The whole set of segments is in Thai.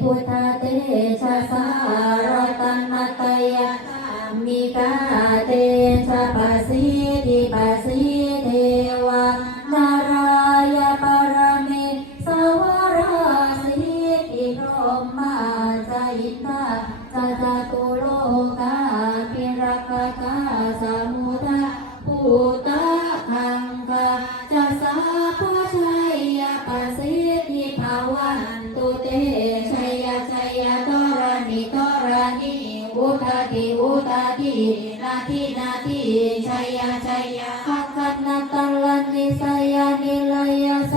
พุทธเตชะสารตันมตยะมิกาเตชะปัสสิติปัสสิเทวานารายปรมิสวราสีติพรมมาจอิตาจัตุโลกาปิรักกาสมุทาภูตา ติอุตาทินาทีนาทีชัยยาชัยยาขัคนาตัลลนิสัยานิลยาส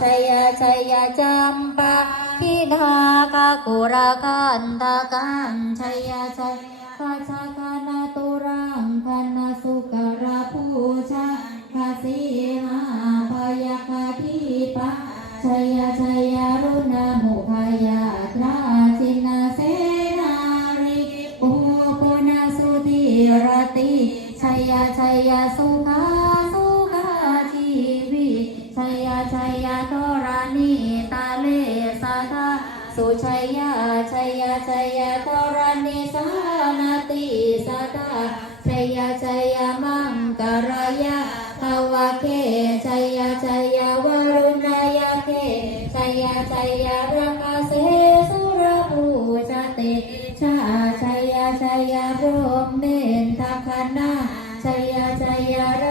ชยาชยาจมปาทิดากากุรากันตากันชยาชยาคาชาคานาตุรังคันสุกราภูชาคาสีหาพยาคาทิปะชยาชยารุน ยาชัยกรณิสานาติสัตาชัยชัยมังกรยาภาวะเคชัยชัยวรุณายาเคชัยชัยรักเสสุรภูชติชาชัยชัยรมเมนทัคนาชัยชัยร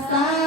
sa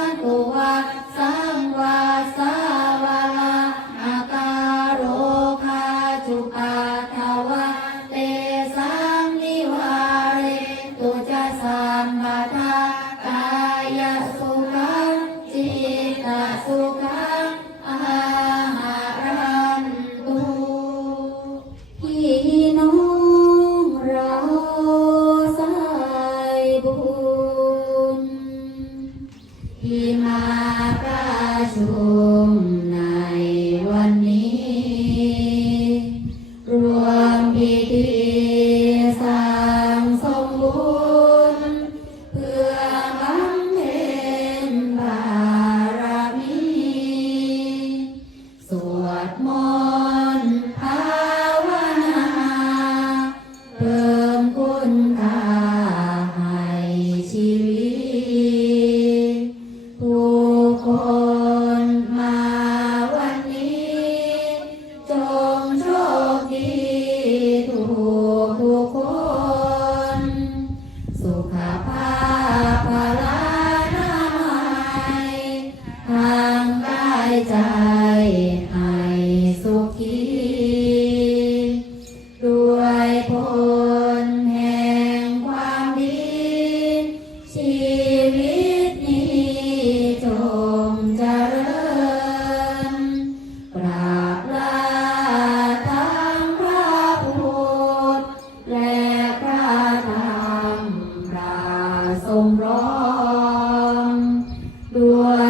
ทรงร้องด้วย